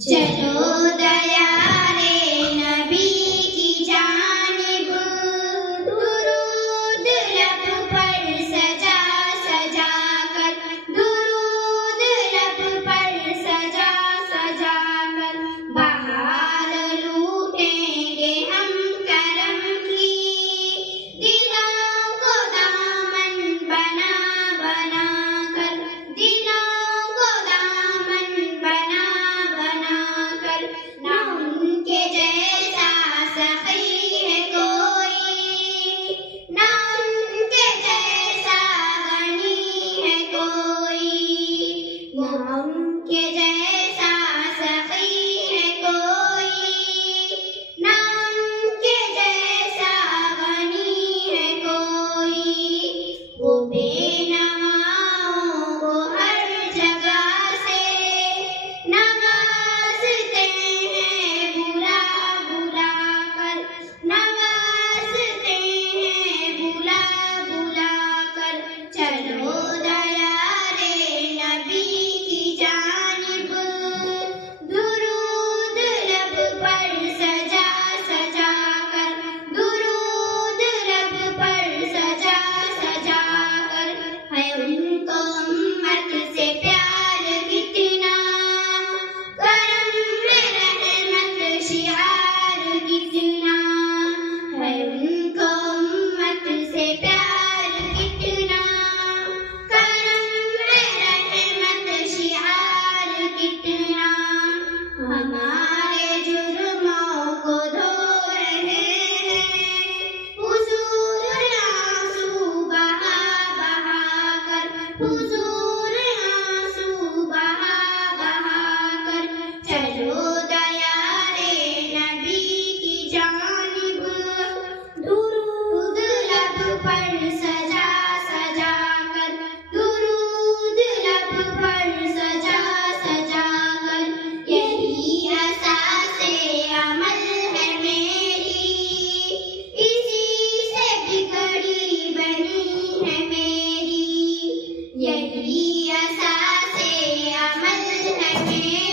चलो दया रे नबी की जानिब, दुरूद लब पर सजा सजा कर, दुरूद लब पर सजा सजा कर, बहार लूटेंगे हम करम की, दिलों को दामन बना बना कर, दिलों को दामन बना बना कर, ना उनके जैसा सखी है कोई, ना उनके जैसा गनी है कोई, ना उनके जैसा सखी है कोई, ना उनके जैसा गनी है कोई। वो बेनवाओं को हर जगह से नवाज़ते हैं बुला बुला कर, नवाज़ते हैं बुला बुला कर, चलो दया रे नबी की जानिब, दुरूद लब पर सजा सजा कर, दुरूद लब पर सजा सजा कर, है उनको उम्मत से प्यार कितना, करम में रहमत शिआर कितना, है उनको उम्मत से प्यार कितना, करम में रहमत शिआर कितना। हमारे जुर्मों को धो रहे हैं हुजूर आंसू बहा बहा कर, हुजूर आंसू बहा बहा कर, चलो दया रे नबी की जानिब, दुरूद लब पर सजा सजा कर, दुरूद लब पर सजा सजा कर, यही असासे अमल है मेरी, इसी से बिगड़ी बनी है मेरी, यही असासे अमल है मेरी।